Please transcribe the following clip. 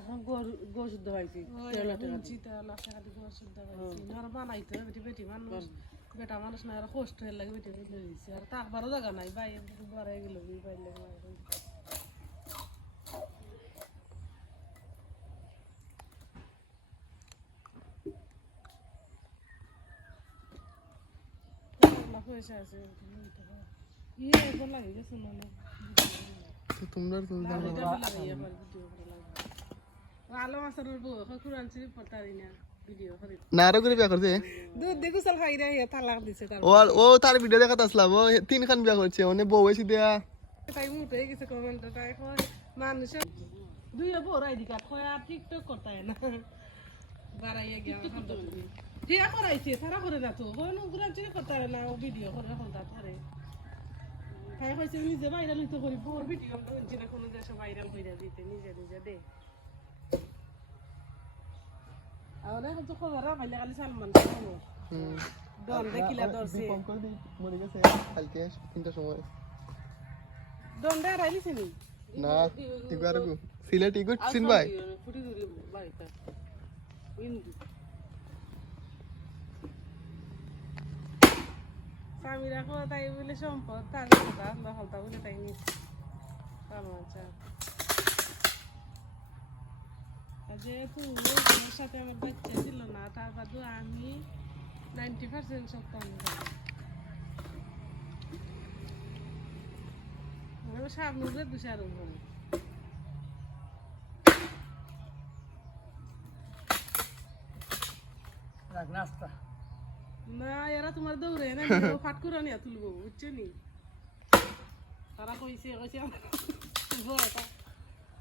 এখন গো শুদ্ধ পাইছি বেটি মানুষ বেটা মানুষ না আর কষ্ট হয়ে লাগে বেটি দিয়েছি আর তাকবারও জায়গা নাই বাই বাড়াই গেল বাইলে পয়সা আছে এখন লাগে গেছে না তোমরা আলো মাছের কুরআন শরীফ পড়তারি না ভিডিও করে না আরো করে বিয়া করছে দুধ দেখু সাল খাই রে তালাক দিছে তার ও তার ভিডিও দেখাত আসলাম ও তিনখান বিয়া করছে ওনে বউ এসে দেয়া তাই মুতে গেছে কমেন্ট তাই কয় মানুষ দুই বড় আইডি কার্ড কয় আর টিকটক করতে না বাড়াইয়া গিয়া ঠিক করাইছে সারা করে না তো কোন কুরআন শরীফ পড়তারে না ভিডিও করে হলদা করে তাই কইছে নিজে ভাইরাল হইতে করি বড় ভিডিও আমরা কোনো দেশে ভাইরাল হইরা দিতে নিজে নিজে দে ahora con tu juego rama y le ganas al manzano. ¿Dónde kila dorse? মরে গেছে কালকে 3টার সময় ¿Dónde era el cine? না একবার গো সিলেট ইগো চিন ভাই ফুটি দূরে বাড়িটা ইন্দু Samira ko tayo bile সম্পদ তার কথা আল্লাহ হলতা বলে তাই নি ভালো আছে যেহেতু ওর সাথে আমার বাচ্চা ছিল না তারপর তো আমি 90% সব কম যাবো সামনে দুশার উপরে নাস্তা না এরা তোমার দৌড়ে না ফাট করে নিয়ে তুলবো বুঝছো নি তারা কইছে